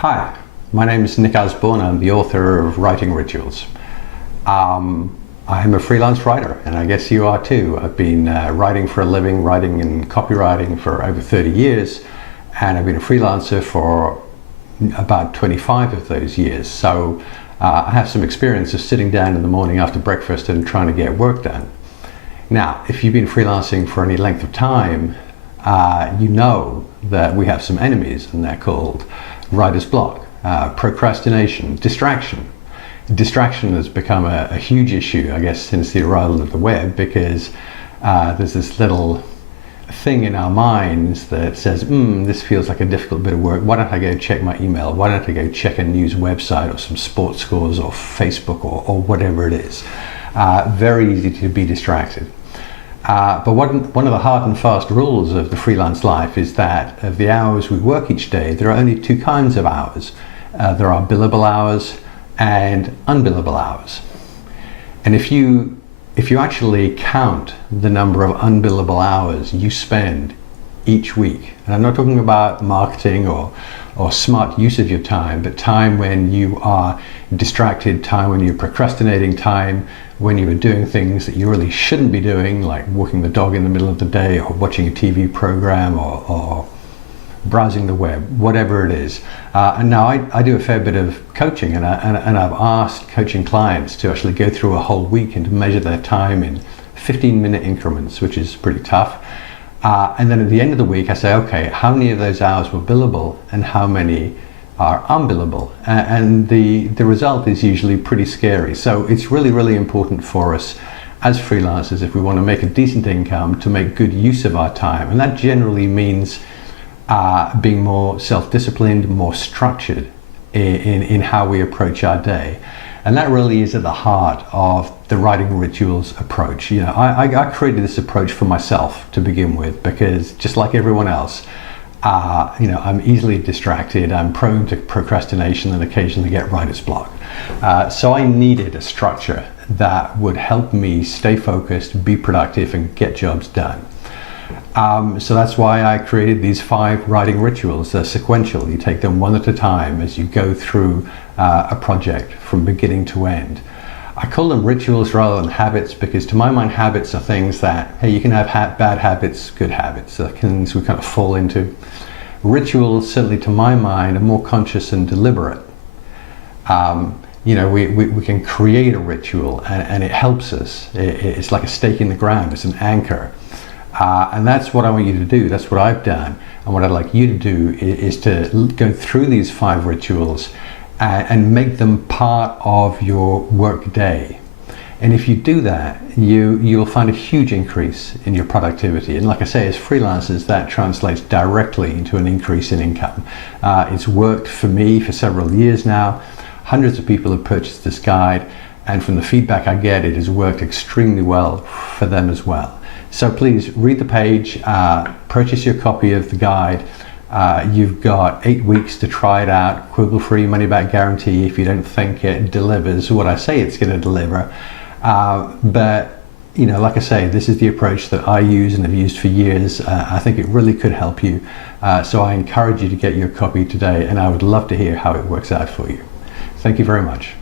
Hi, my name is Nick Osborne. I'm the author of Writing Rituals. I'm a freelance writer, and I guess you are too. I've been writing for a living, writing and copywriting for over 30 years, and I've been a freelancer for about 25 of those years. So I have some experience of sitting down in the morning after breakfast and trying to get work done. Now, if you've been freelancing for any length of time, you know that we have some enemies, and they're called writer's block, procrastination, distraction. Distraction has become a huge issue, I guess, since the arrival of the web, because there's this little thing in our minds that says, this feels like a difficult bit of work. Why don't I go check my email? Why don't I go check a news website or some sports scores or Facebook or whatever it is? Very easy to be distracted. But one of the hard and fast rules of the freelance life is that of the hours we work each day, there are only two kinds of hours. There are billable hours and unbillable hours. And if you actually count the number of unbillable hours you spend each week, and I'm not talking about marketing or smart use of your time, but time when you are distracted, time when you're procrastinating, time when you are doing things that you really shouldn't be doing, like walking the dog in the middle of the day or watching a TV program or browsing the web, whatever it is. And now I do a fair bit of coaching, and I've asked coaching clients to actually go through a whole week and to measure their time in 15-minute increments, which is pretty tough. And then at the end of the week, I say, okay, how many of those hours were billable and how many are unbillable? And the result is usually pretty scary. So it's really, really important for us as freelancers, if we want to make a decent income, to make good use of our time. And that generally means being more self-disciplined, more structured in how we approach our day. And that really is at the heart of the Writing Rituals approach. You know, I created this approach for myself to begin with, because just like everyone else, I'm easily distracted, I'm prone to procrastination, and occasionally get writer's block. So I needed a structure that would help me stay focused, be productive, and get jobs done. So that's why I created these 5 writing rituals. They're sequential. You take them one at a time as you go through a project from beginning to end. I call them rituals rather than habits, because to my mind, habits are things that, hey, you can have bad habits, good habits, things we kind of fall into. Rituals, certainly to my mind, are more conscious and deliberate. We can create a ritual, and it helps us. It's like a stake in the ground. It's an anchor. And that's what I want you to do. That's what I've done. And what I'd like you to do is to go through these 5 rituals and make them part of your work day. And if you do that, you'll find a huge increase in your productivity. And like I say, as freelancers, that translates directly into an increase in income. It's worked for me for several years now. Hundreds of people have purchased this guide, and from the feedback I get, it has worked extremely well for them as well. So please read the page, purchase your copy of the guide. You've got 8 weeks to try it out, quibble-free, money-back guarantee if you don't think it delivers what I say it's going to deliver. But like I say, this is the approach that I use and have used for years. I think it really could help you. So I encourage you to get your copy today, and I would love to hear how it works out for you. Thank you very much.